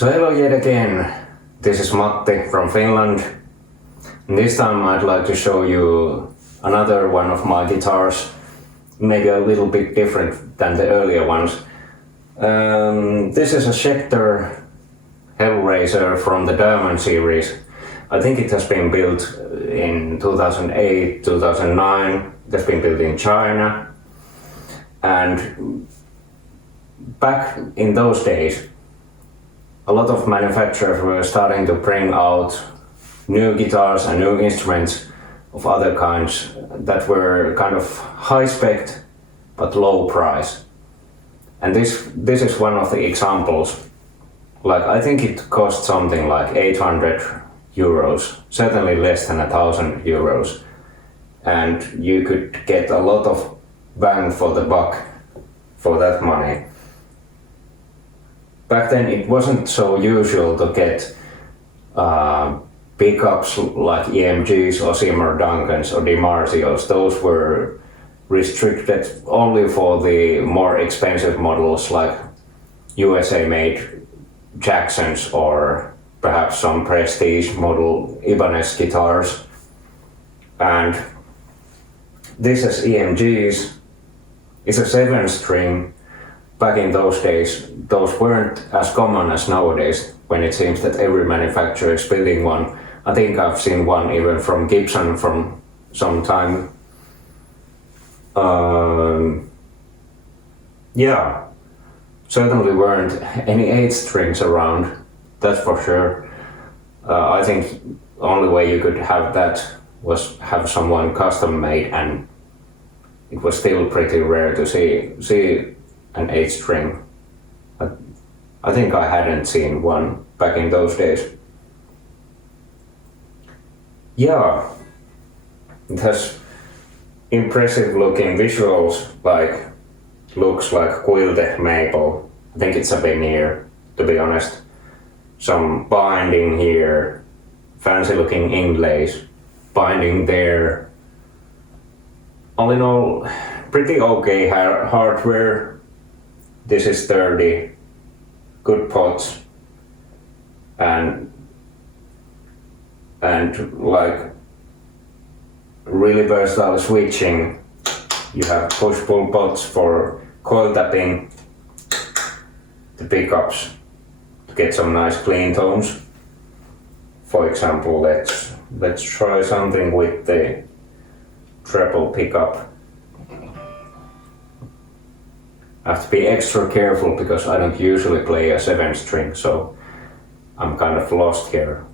So hello yet again, this is Matti from Finland. And this time I'd like to show you another one of my guitars, maybe a little bit different than the earlier ones. This is a Schecter Hellraiser from the Diamond series. I think it has been built in 2008, 2009, it has been built in China. And back in those days, a lot of manufacturers were starting to bring out new guitars and new instruments of other kinds that were kind of high spec but low price. And this is one of the examples. Like, I think it cost something like 800 euros, certainly less than 1,000 euros. And you could get a lot of bang for the buck for that money. Back then it wasn't so usual to get pickups like EMGs or Seymour Duncans or DiMarzios. Those were restricted only for the more expensive models like USA made Jacksons or perhaps some prestige model Ibanez guitars. And this is EMGs. It's a 7-string. Back in those days, those weren't as common as nowadays, when it seems that every manufacturer is building one. I think I've seen one even from Gibson from some time. Yeah, certainly weren't any 8 strings around, that's for sure. I think only way you could have that was have someone custom made, and it was still pretty rare to see an 8-string. I think I hadn't seen one back in those days. Yeah, it has impressive looking visuals, like looks like quilted maple. I think it's a veneer, to be honest. Some binding here, fancy looking inlays, binding there. All in all, pretty okay hardware. This is sturdy, good pots, and like really versatile switching. You have push-pull pots for coil tapping, the pickups to get some nice clean tones. For example, let's try something with the treble pickup. I have to be extra careful because I don't usually play a 7-string, so I'm kind of lost here.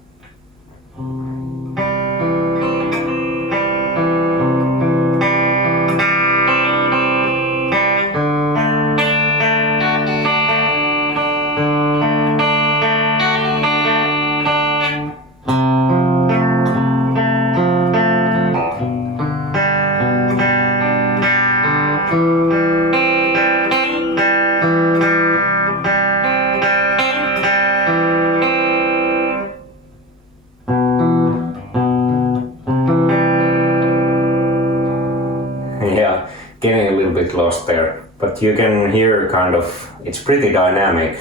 Yeah, getting a little bit lost there, but you can hear kind of, it's pretty dynamic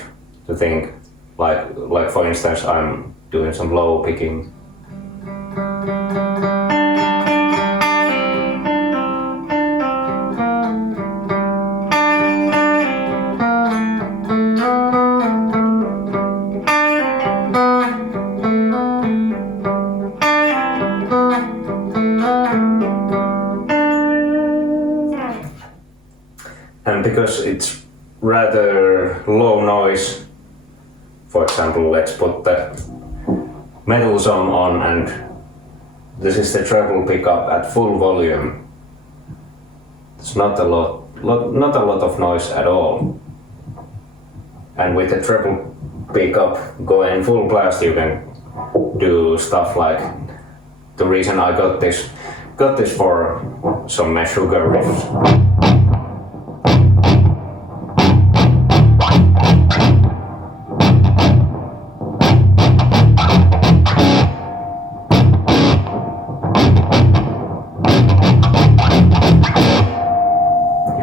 to think, like for instance, I'm doing some low picking. And because it's rather low noise, for example, let's put the metal zone on, and this is the treble pickup at full volume. It's not a lot of noise at all. And with the treble pickup going full blast, you can do stuff like, the reason I got this for some Meshuggah riffs.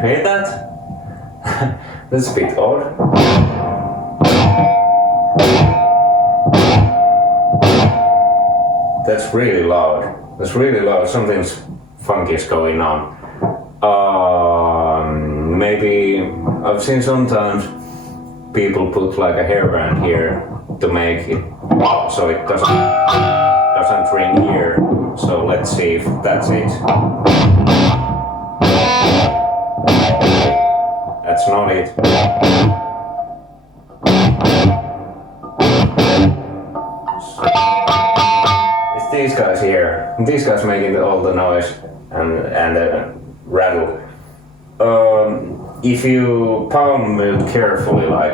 Hear that? That's a bit odd. That's really loud. That's really loud. Something's funky is going on. Maybe I've seen sometimes people put like a hairband here to make it so it doesn't ring here. So let's see if that's it. That's not it. It's these guys here. These guys making all the noise and the rattle. If you palm move carefully, like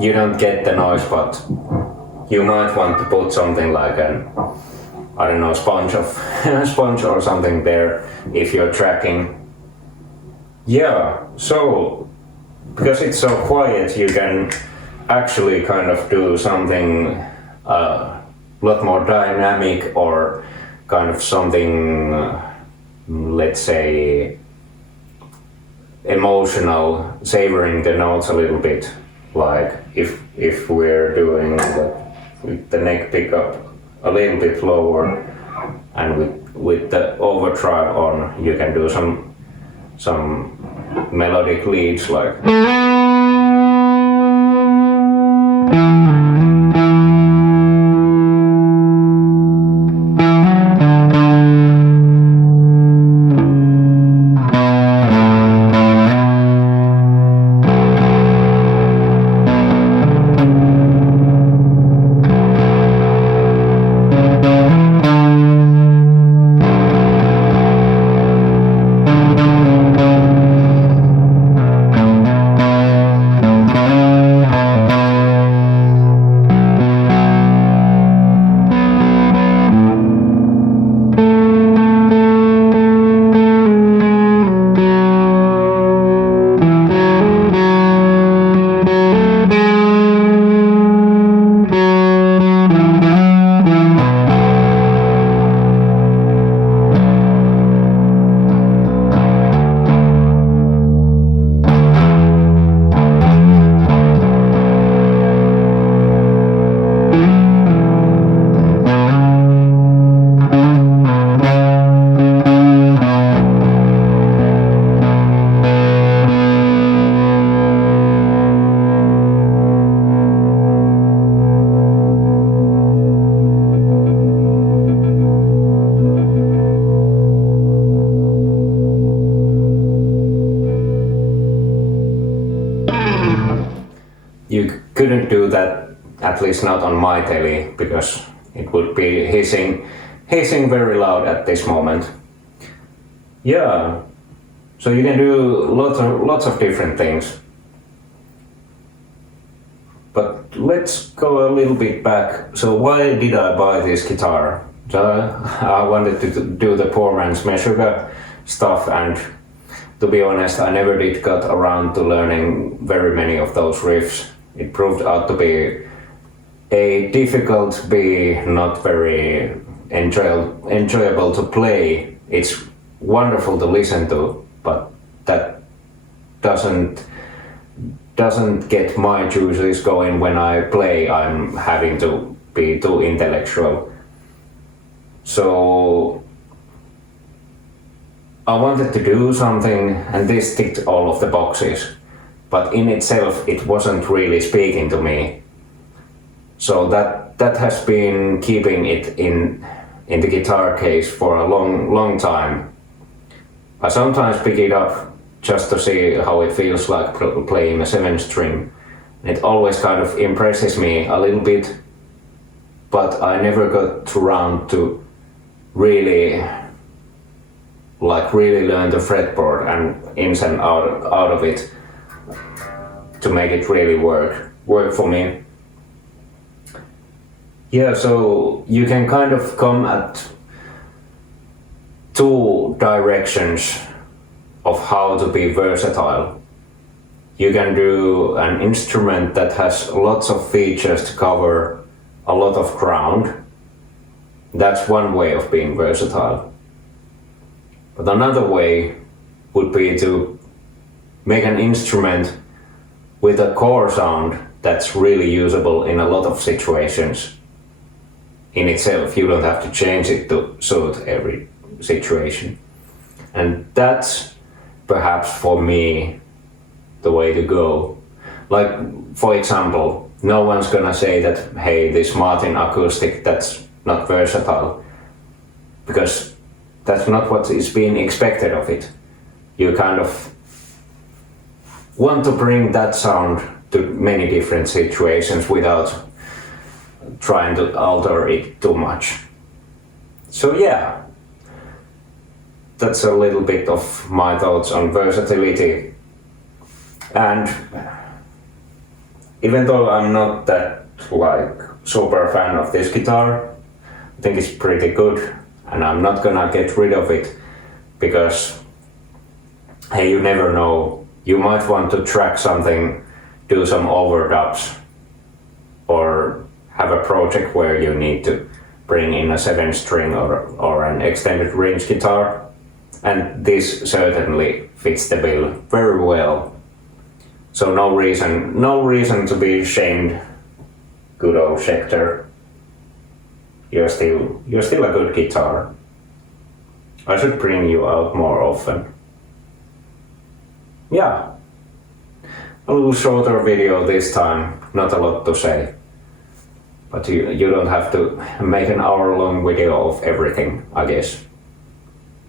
you don't get the noise, but you might want to put something like an, I don't know, sponge or something there if you're tracking. Yeah, so because it's so quiet, you can actually kind of do something a lot more dynamic or kind of something, let's say, emotional, savoring the notes a little bit. Like if we're doing with the neck pickup a little bit lower and with the overdrive on, you can do some melodic leads like. You couldn't do that, at least not on my telly, because it would be hissing very loud at this moment. Yeah, so you can do lots of different things. But let's go a little bit back. So why did I buy this guitar? So I wanted to do the poor man's Meshuggah stuff, and to be honest, I never did get around to learning very many of those riffs. It proved out to be A, difficult, B, not very enjoyable to play. It's wonderful to listen to, but that doesn't get my juices going when I play. I'm having to be too intellectual. So I wanted to do something, and this ticked all of the boxes. But in itself, it wasn't really speaking to me. So that has been keeping it in the guitar case for a long time. I sometimes pick it up just to see how it feels like playing a 7-string. It always kind of impresses me a little bit, but I never got around to really learn the fretboard and ins and out of it to make it really work for me. Yeah, so you can kind of come at two directions of how to be versatile. You can do an instrument that has lots of features to cover a lot of ground. That's one way of being versatile. But another way would be to make an instrument with a core sound that's really usable in a lot of situations. In itself, you don't have to change it to suit every situation. And that's perhaps for me the way to go. Like, for example, no one's gonna say that, hey, this Martin acoustic, that's not versatile, because that's not what is being expected of it. You kind of want to bring that sound to many different situations without trying to alter it too much. So yeah, that's a little bit of my thoughts on versatility. And even though I'm not that super fan of this guitar, I think it's pretty good, and I'm not gonna get rid of it because, hey, you never know, you might want to track something, do some overdubs, or have a project where you need to bring in a 7-string or an extended range guitar, and this certainly fits the bill very well. So no reason to be ashamed, good old Schecter. You're still a good guitar. I should bring you out more often. Yeah, a little shorter video this time, not a lot to say. But you don't have to make an hour-long video of everything, I guess.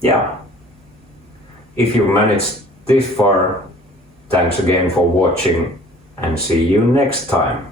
Yeah. If you managed this far, thanks again for watching, and see you next time.